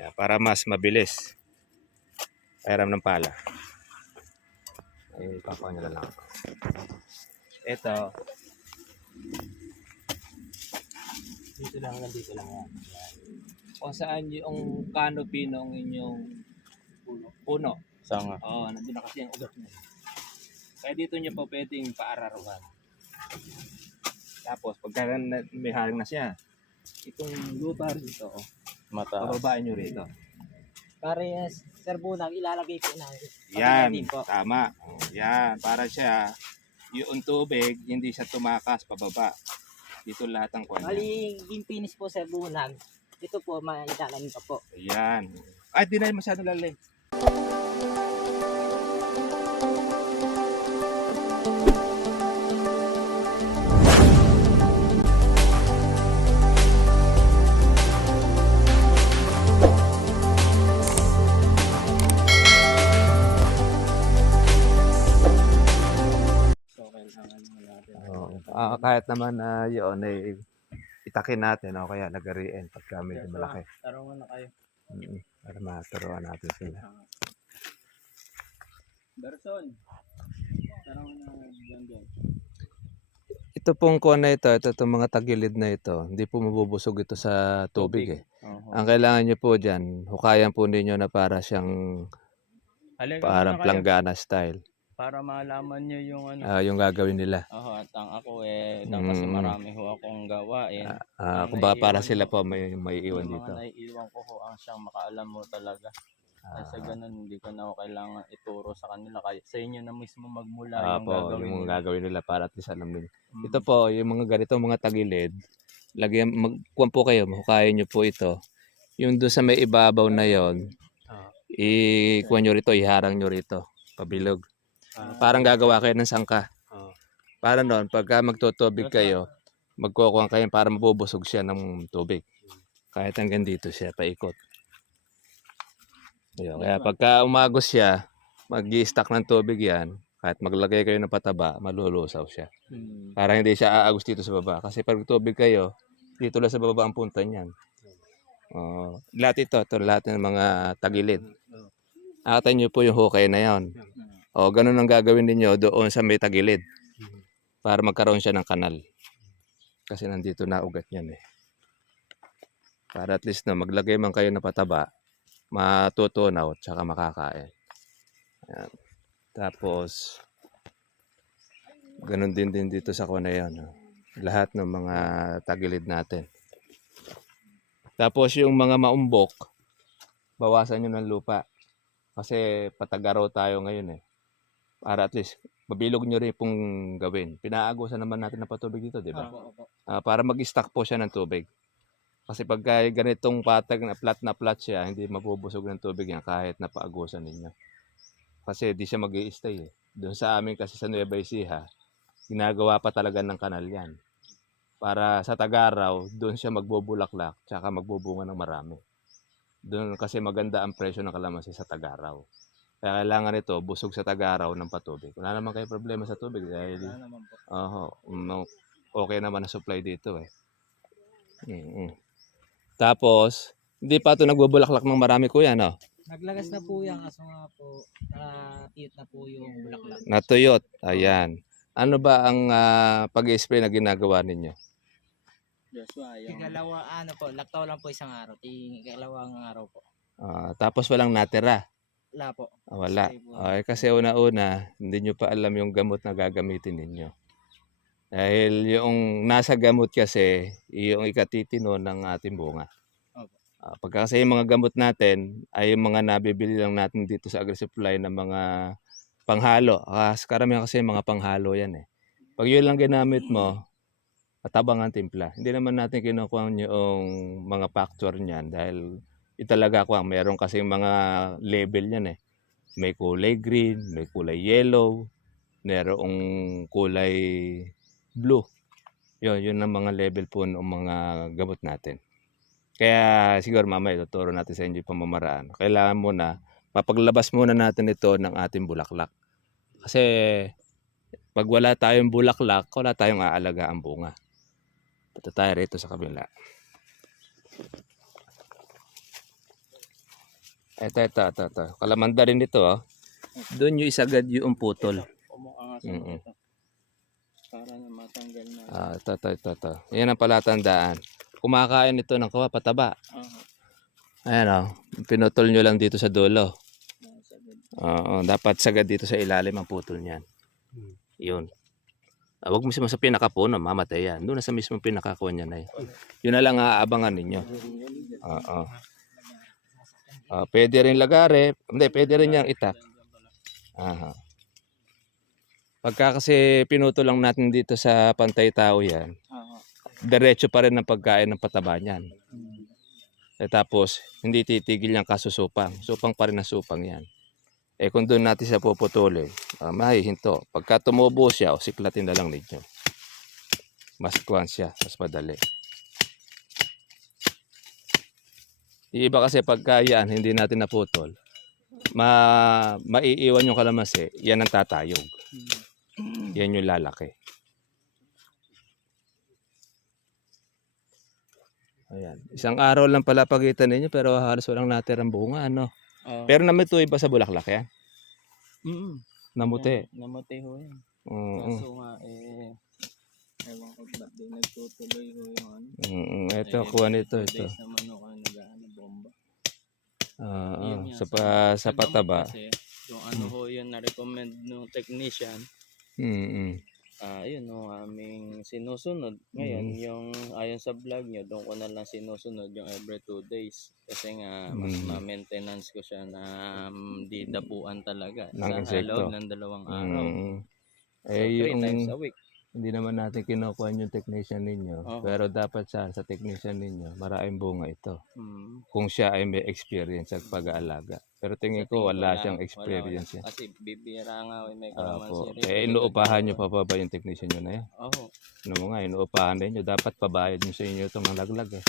Yan, para mas mabilis. Pairam ng pala. Ay, papakanya lang ako. Ito. Dito lang, nandito lang yan. Kung saan yung canopy ng inyong puno. Sanga. Oo, nandun na kasi yung ugat niya. Kaya dito nyo po pwedeng paararuhan. Tapos, pagka may haring na siya, itong lupa rito, Mataas. pababain nyo rito. Pare, Sir Bunang, ilalagay po natin. Yan, Pagdating po. tama. Yan, para siya, yung tubig, hindi siya tumakas pababa. Dito lahat ng kuwan niya. Bali, yung finish po Sir Bunang, ito po, maitalamin pa po. Ayan. Ay, di na masyadong lalim. Kahit naman na yun ay itakin natin o kaya lagariin pagka medyo malaki. Tarungan na kayo. Para maturuan natin sila. Berson, tarungan na dyan. Ito pong kuwan na ito itong mga tagilid na ito, hindi po mabubusog ito sa tubig eh. Ang kailangan nyo po dyan, hukayan po ninyo na para siyang parang planggana style. Para malaman nyo yung ano. Yung gagawin nila. At ang ako kasi marami ho akong gawain. Kumbaga para sila po may iwan Yung dito. mga naiiwan ko ho ang siyang makaalam mo talaga. Sa ganun, hindi ko na ho kailangan ituro sa kanila. Kaya sa inyo na mismo magmula yung gagawin Yung nila. gagawin nila para at least alam nila. Ito po, yung mga ganitong mga tagilid, lagyan, magkuhan po kayo, mahukayin nyo po ito. Yung doon sa may ibabaw na yon, ikuha nyo rito, iharang nyo rito, pabilog. Parang gagawa kayo ng sangka. Para noon, pagka magtutubig kayo, magkukuha kayo para mabubusog siya ng tubig. Kahit hanggang dito siya, paikot. Ayun, kaya pagka umagos siya, mag-i-stack ng tubig yan, kahit maglagay kayo ng pataba, malulusaw siya. Para hindi siya aagos dito sa baba. Kasi pag tubig kayo, dito lang sa baba ang punta niyan. Lahat ito, lahat ng mga tagilid. Akatan nyo po yung hukay na yan. Ganun ang gagawin ninyo doon sa may tagilid. Para magkaroon siya ng kanal. Kasi nandito na ugat niyan eh. Para at least maglagay man kayo ng pataba, matutunaw at saka makakain. Ayan. Tapos, ganun din dito sa kuna yan. Lahat ng mga tagilid natin. Tapos yung mga maumbok, bawasan nyo ng lupa. Kasi patagaraw tayo ngayon eh. Para at least, mabilog nyo rin pong gawin. Pinaagusan naman natin ng patubig dito, di ba? Para mag-stack po siya ng tubig. Kasi pagka ganitong patag na flat siya, hindi mabubusog ng tubig yan kahit napaagusan ninyo. Kasi di siya mag-i-stay eh. Doon sa amin kasi sa Nueva Ecija, ginagawa pa talaga ng kanal yan. Para sa Tagaraw, doon siya magbubulaklak, tsaka magbubunga ng marami. Doon kasi maganda ang presyo ng kalamansi sa Tagaraw. Kaya kailangan ito, busog sa Tagaraw ng patubig. Wala naman kayo problema sa tubig dahil okay naman ang supply dito eh. Tapos, hindi pa ito nagbubulaklak ng marami kuya, no? Naglagas na po yan, kaso nga po, nakatiyot na po yung bulaklak. Natuyot, ayan. Ano ba ang pag-spray na ginagawa ninyo? Joshua, yung Ikalawa, laktaw lang po isang araw. Ikalawang araw po. Tapos walang natira. Wala po. Wala. Spray po. Okay, kasi una-una, hindi nyo pa alam yung gamot na gagamitin ninyo. Dahil yung nasa gamot kasi, yung ikatitino ng ating bunga. Pagka kasi yung mga gamot natin, ay yung mga nabibili lang natin dito sa AgriSupply na mga panghalo. Karamihan kasi mga panghalo yan eh. Pag yun lang ginamit mo, matabang ang timpla. Hindi naman natin kinukuha yung mga factor niyan dahil italaga ko meron kasi mga label niyan eh. May kulay green, may kulay yellow, merong kulay blue. Yun ang mga label po ng mga gamot natin. Kaya siguro mamaya tuturo natin sa inyo yung pamamaraan. Kailangan muna, mapaglabas muna natin ito ng ating bulaklak. Kasi pag wala tayong bulaklak, wala tayong aalagaan bunga. Punta tayo rito sa kabila. Ito. Kalamanda rin ito, oh. Doon yung isagad yung putol. Kumukha nga sa Mm-mm. ito. Para na matanggal na. Ito. Yan ang palatandaan. Kumakain ito ng kawa, pataba. Ayan, oh. Pinutol nyo lang dito sa dulo. Oo, dapat sagad dito sa ilalim ang putol niyan. Yun. Huwag mismo sa pinakapuno, mamatay yan. Doon na sa mismo pinakakuha niya na yun. Yun na lang aabangan ninyo. Oo. Pwede rin lagare. Hindi, pwede rin niyang itak. Aha. Pagka kasi pinuto lang natin dito sa pantay tao yan, diretso pa rin ang pagkain ng pataba niyan. Tapos, hindi titigil yung kasusupang. Supang pa rin ang supang yan. Kung doon natin siya puputulin, mahihinto. Pagka tumubo siya, siklatin na lang ninyo. Mas kuwan siya, mas madali. Yung iba kasi pagka yan, hindi natin naputol, maiiwan yung kalamansi, yan ang tatayog. Yan yung lalaki. Ayan. Isang araw lang pala pagitan ninyo, pero halos walang natirang bunga, ano? Pero namituloy ba sa bulaklak yan? Namuti. Namuti ho yan. Oo. Kaso nga ewan ko ba't di nagtutuloy ho yung ano. Ito, kuha nito. Days naman ako nag-ano bomba. Oo. Yun nga, Sa pataba. Kasi, yung ano ho yun na-recommend ng technician, yun ho aming sinusunod. Ngayon, yung ayon sa vlog nyo, doon ko na lang sinusunod yung every 2 days. Kasi nga, mas ma-maintenance ko siya na di dapuan talaga. Ng Sa insekto. loob ng 2 araw. So, 3 yung times a week. hindi naman natin kinukuha yung technician ninyo. Oo. Pero dapat sa technician ninyo, maraming bunga ito. Mm. Kung siya ay may experience sa pag-aalaga. Pero tingin ko wala siyang Wala. experience yan. Kasi bibira nga may Opo. kalamansi. Inuupahan nyo pa ba yung technician nyo na yan? Oo. Ano mo nga, inuupahan ninyo. Dapat pabayad nyo sa inyo itong nalaglag eh.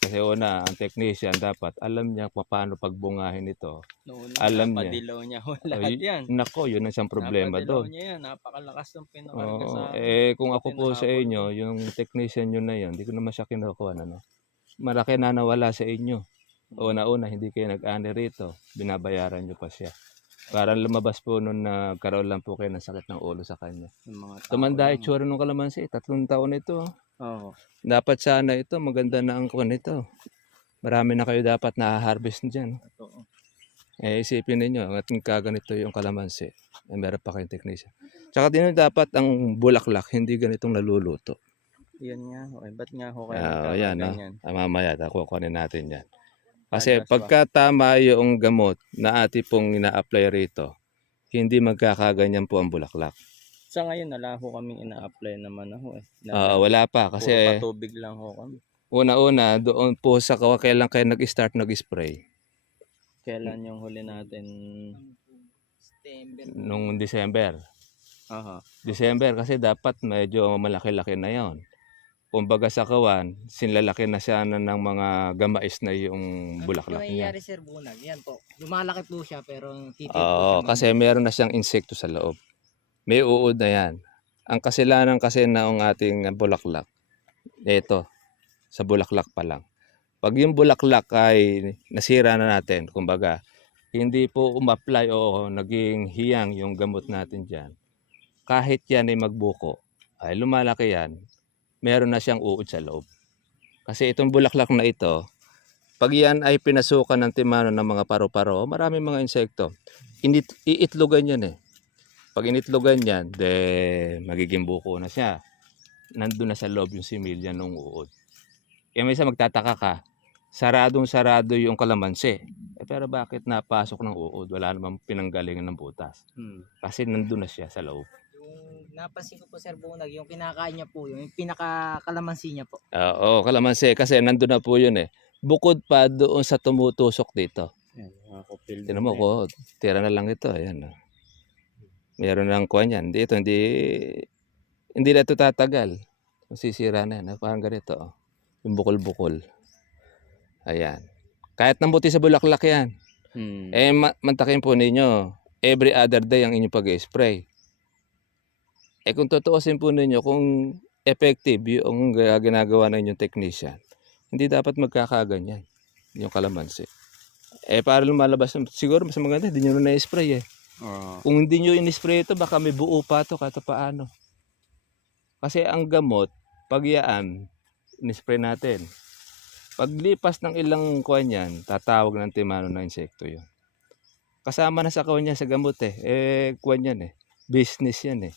Kasi una, ang technician dapat alam niya paano pagbungahin ito. Noon Alam niya. napadilaw niya ho lahat yan. Nako, yun ang isang problema Napadilaw doon. niya yan. Napakalakas ng pinakarga sa akin. Kung ako po sa Tinahabol inyo, yung technician nyo na yun, hindi ko naman siya kinukuha. Malaki na nawala sa inyo. Una-una, hindi kayo nag-ani rito. Binabayaran nyo pa siya. Para lumabas po nung nagkaroon lang po kayo ng sakit ng ulo sa kanya. Yung mga tao Tumanda lang. itsura nung kalamansi. 3 taon ito. Oo. Dapat sana ito, maganda na ang kuwan nito. Marami na kayo dapat na-harvest dyan. Totoo. Isipin ninyo, at kaganito yung kalamansi. Meron pa kayong technician. Tsaka din dapat ang bulaklak, hindi ganitong naluluto. Yan nga. Okay. Ba't nga ho kayo Ayan, nagkakaganyan? mamaya, kukunin natin yan. Kasi pagka tama yung gamot na ati pong ina-apply rito, hindi magkakaganyan po ang bulaklak. Sa ngayon, wala ho kaming ina-apply naman ho eh. Wala pa kasi Puro patubig lang ho kami. una-una doon po sa kailan kayo nag-start nag-spray? Kailan yung huli natin? Nung December. Aha. December kasi dapat medyo malaki-laki na yon. Kumbaga sa kawan, sinlalaki na siya ng mga gamais na yung bulaklak Yung niya. nangyayari sir bunag, yan po. Lumalaki po siya pero titiyo po Oo, siya. kasi meron na siyang insekto sa loob. May uod na yan. Ang kasilanan kasi na ang ating bulaklak, ito, sa bulaklak pa lang. Pag yung bulaklak ay nasira na natin, kumbaga, hindi po umapply o naging hiyang yung gamot natin dyan, kahit yan ay magbuko, ay lumalaki yan, meron na siyang uod sa loob. Kasi itong bulaklak na ito, pag yan ay pinasukan ng timano ng mga paro-paro, maraming mga insekto, iitlogan yan eh. Pag initlogan yan, magiging buko na siya. Nandun na sa loob yung similya ng uod. May isa magtataka ka, saradong-sarado yung kalamansi. Pero bakit napasok ng uod? Wala namang pinanggalingan ng butas. Kasi nandun na siya sa loob. Yung napansin ko po sir bunag, yung kinakain niya po yung pinakakalamansi niya po. Oo, kalamansi. Kasi nandun na po yun eh. Bukod pa doon sa tumutusok dito. Yan, mga kupil. Tinan mo ko, tira na lang ito. Ayan. Meron lang kuwan yan. Dito, hindi na ito tatagal. Masisira na yan. Parang ganito. Yung bukol-bukol. Ayan. Kahit nabuti sa bulaklak yan. Mantakin po ninyo. Every other day ang inyong pag-spray. Kung tutuusin po ninyo kung effective yung ginagawa ng inyong technician, hindi dapat magkakaganyan yung kalamansi. Para lumalabas, siguro mas maganda, hindi nyo na na-spray eh. Oo. Kung hindi nyo in-spray ito, baka may buo pa ito kahit paano. Kasi ang gamot, pag yaan, in-spray natin. Paglipas ng ilang kuwan yan, tatawag ng timano na insekto yun. Kasama na sa kuwan niya sa gamot kuwan yan business yan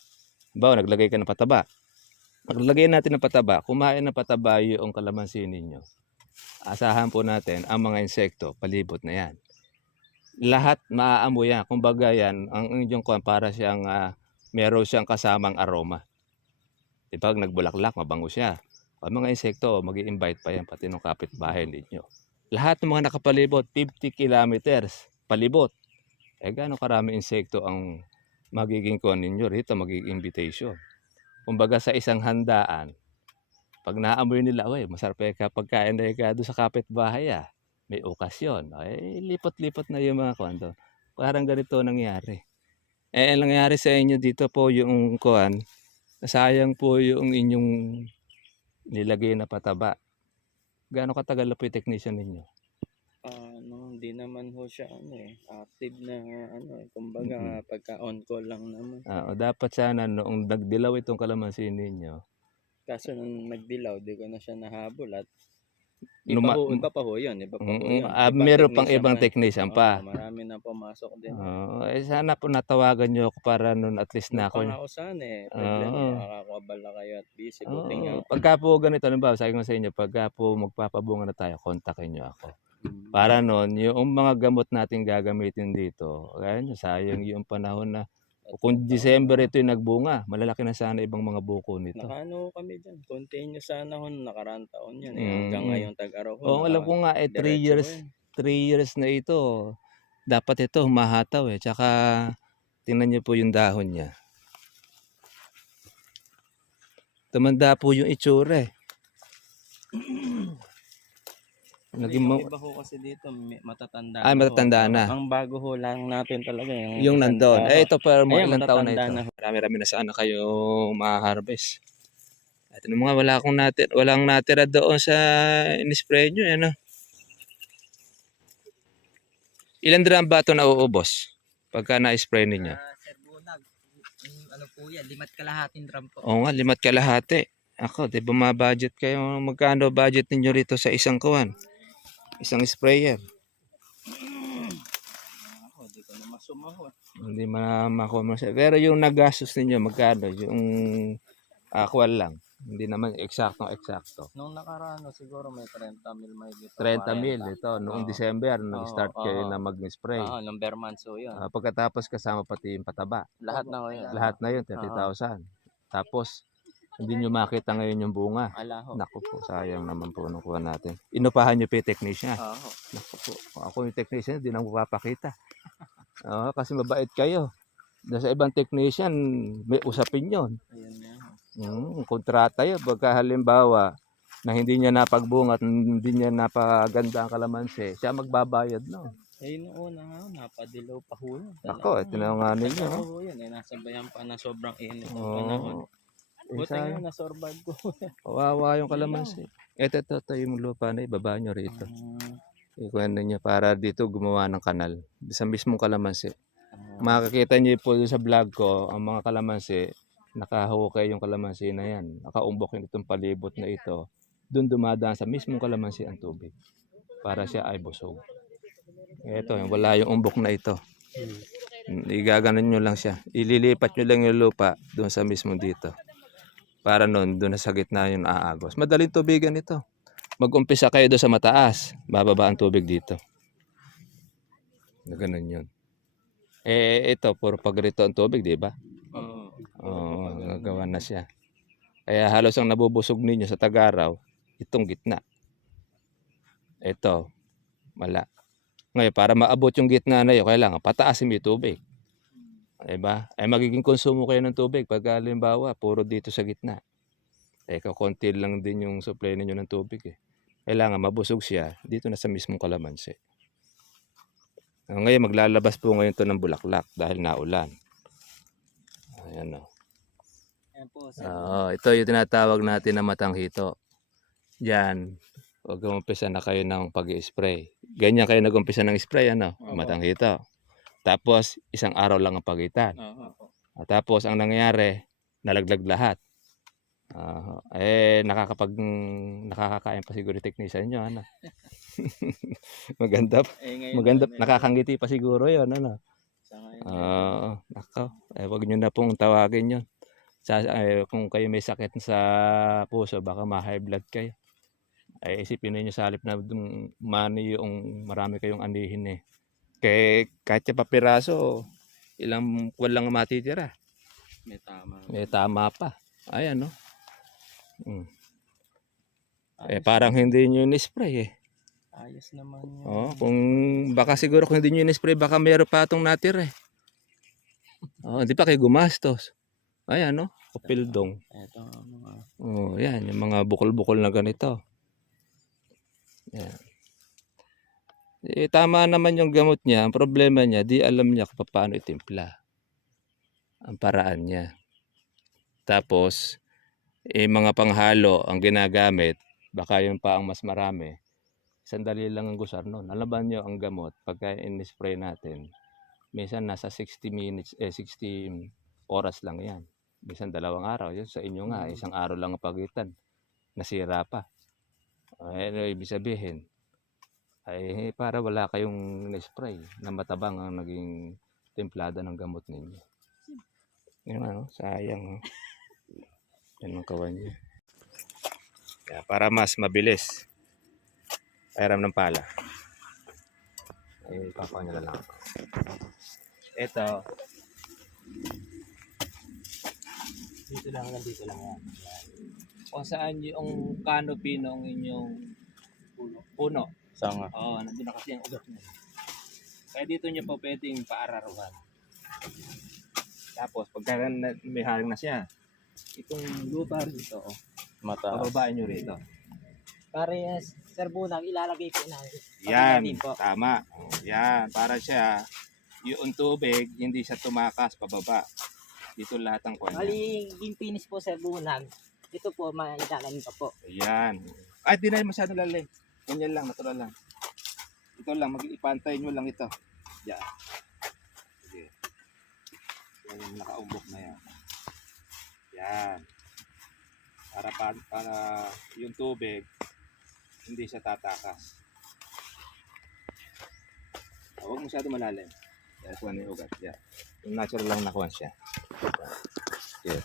Bawa, naglagay ka ng pataba. Paglagay natin ng pataba, kumain ng pataba yung kalamansi ninyo. Asahan po natin ang mga insekto, palibot na yan. Lahat maaamoy yan. Kumbaga yan, ang inyong kuwan para siyang meron siyang kasamang aroma. Pag nagbulaklak, mabango siya. Ang mga insekto, mag-i-invite pa yan, pati ng kapitbahay ninyo. Lahat ng mga nakapalibot, 50 kilometers palibot. Gaano karami insekto ang magiging kuwan ninyo rito, magiging invitation. Kumbaga sa isang handaan, pag naamoy nila, masarap pagkain na doon sa kapitbahay may okasyon. Lipot-lipot na yung mga kuwan doon. Parang ganito nangyari. Ang nangyari sa inyo dito po yung kuwan, sayang po yung inyong nilagay na pataba. Gaano katagal na po yung technician ninyo? Hindi naman ho siya active na kumbaga pagka on call lang naman. Dapat sana noong nagdilaw itong kalamansi ninyo. Kaso nung nagdilaw, di ko na siya nahabol at Numa- iba pa ho yun. Meron pang ibang technician pa. Marami na pumasok din. Sana po natawagan nyo ako para nun at least na ako. Pangako sana problema, makakabala kayo at busy. Buti nga. Pagka po ganito, halimbawa, sabi ko sa inyo, pagka po magpapabunga na tayo, kontakin nyo ako. Para nun, yung mga gamot natin gagamitin dito, sayang yung panahon na, kung December ito yung nagbunga, malalaki na sana ibang mga buko nito. Nakano kami dyan, continue sana ho, nakarang taon yan hanggang ngayon tag-araw ho. Alam ko nga 3 years na ito, dapat ito humahataw tsaka tingnan nyo po yung dahon niya. Tumanda po yung itsura Yung iba ho kasi dito, matatanda matatanda na. Ang bago ho lang natin talaga yung nandun. Ito pa mga ilang taon na ito. na. Marami na sana kayo ma-harvest. At mga walang natira doon sa in-spray nyo. Ilan drum ba ito nauubos pagka na-spray ninyo? Sir Bunag, po yan, 5 kalahating drum po. Oo nga, 5 kalahati. Ako, di ba ma-budget kayo? Magkano budget ninyo rito sa isang kuwan? Isang sprayer. Hindi ko na masumahon. Hindi makuha. Pero yung nagastos ninyo, magkano? Yung kuwan lang. Hindi naman eksakto. Nung nakaraan, siguro may 30 mil may dito. 30 mil ito. Noong December, nag-start kayo na mag-spray. Number months ho yun. Pagkatapos kasama pati yung pataba. Lahat na ho yun. Lahat na yun, 30,000. Tapos, hindi nyo makita ngayon yung bunga. Alaho. Naku po, sayang naman po nung kuha natin. Inupahan nyo pa yung technician. Naku po, ako yung technician, hindi na mapapakita. Kasi mabait kayo. Sa ibang technician, may usapin yun. Kontrata yun. Pagka halimbawa, na hindi niya napagbunga at hindi niya napaganda ang kalamansi, siya magbabayad no. Noon napadilaw pa ho yun. Ako, tinanong ninyo. Nasabayan pa na sobrang init ng panahon. Buti nga na-survive ko. Kawawa yung kalamansi. Ito yung lupa na ibaba nyo rito. Ikuan niyo para dito gumawa ng kanal. Sa mismong kalamansi. Makikita niyo po sa vlog ko, ang mga kalamansi, nakahukay yung kalamansi na yan. Nakaumbok yung itong palibot na ito. Doon dumadaan sa mismong kalamansi ang tubig. Para siya ay busog. Ito, wala yung umbok na ito. Igaganon nyo lang siya. Ililipat nyo lang yung lupa doon sa mismong dito. Para doon sa gitna yung aagos. Madaling tubigan ito. Mag-umpisa kayo doon sa mataas. Bababa ang tubig dito. Ganun yun. Ito, puro pagrito ang tubig, di ba? Nagawa na siya. Kaya halos ang nabubusog ninyo sa Tag-Araw, itong gitna. Ito, wala. Ngayon, para maabot yung gitna na yun, kailangan pataasin mo yung tubig. Diba? Magiging konsumo kayo ng tubig pag halimbawa, puro dito sa gitna. Konti lang din yung supply ninyo ng tubig Kailangan mabusog siya dito na sa mismong kalamansi. Ngayon, maglalabas po ngayon to ng bulaklak dahil naulan. Ayan o. Ayan po, sir. Ito yung tinatawag natin na matanghito. Yan. Mag-umpisa na kayo ng pag-spray. Ganyan kayo nag-umpisa ng spray, ano? Opo. Matanghito. Tapos, isang araw lang ang pagitan. Oo. Tapos, ang nangyayari, nalaglag lahat. Nakakakain pa siguro yung technician nyo, ano? Maganda, Ngayon maganda, naman, nakakangiti pa siguro yon, ano? sa ngayon, Nako, wag nyo na pong tawagin yun. Kung kayo may sakit sa puso, baka ma-high blood kayo. Ay isipin ninyo sa halip na money yung marami kayong anihin eh. Kahit pa piraso, ilang kuwan lang ang matitira. may tama. May tama pa. Ayan, no? Ayos, Parang hindi nyo in-spray eh. ayos naman yun. Kung baka siguro kung hindi nyo in-spray, baka meron pa itong natira eh. Hindi pa kayo gumastos. Ayan, no? Kapildong. Ito mga Yan, yung mga bukol-bukol na ganito. Yan. Tama naman yung gamot niya. Ang problema niya, di alam niya kung paano itimpla. Ang paraan niya. Tapos, mga panghalo ang ginagamit, baka yun pa ang mas marami. Sandali lang ang gusar nun. Alaban nyo ang gamot, pagka in-spray natin, minsan nasa 60 minutes, 60 oras lang yan. Minsan 2 araw. Yun sa inyo nga, 1 araw lang ang pagitan. Nasira pa. Ano ibig sabihin? Ay para wala kayong spray na matabang ang naging templada ng gamot ninyo. Yun ano, sayang. Yan ang kawan niya. Para mas mabilis. Pairam ng pala. Papaw nyo na lang. Ito. Dito lang hanggang dito lang yan. Kung saan yung canopy ng inyong puno. sanga. Nandun na kasi ang ugat niya. Kaya dito niya po pwedeng paararuhan. Tapos pagka may haring na siya, Itong lupa rito, Mataas. pababain nyo rito. pare Sir Bunang, ilalagay ko na. Yan, Pagdating po. tama. Yan, para siya, yung tubig, hindi siya tumakas pababa. Dito lahat ang kanya. Mali, yung finish po Sir Bunang. Ito po, mailalanin pa po. Yan. Ay, di na masyadong lalim. Ganyan lang, natural lang. Ito lang, mag-ipantay nyo lang ito. Yan. Sige. Yan yung nakaumbok na yan. Yan. Para yung tubig, hindi siya tatakas. Huwag masyado malalim. Yan, kuha na yung ugat. Yan. Yung natural lang nakuha siya. Yan.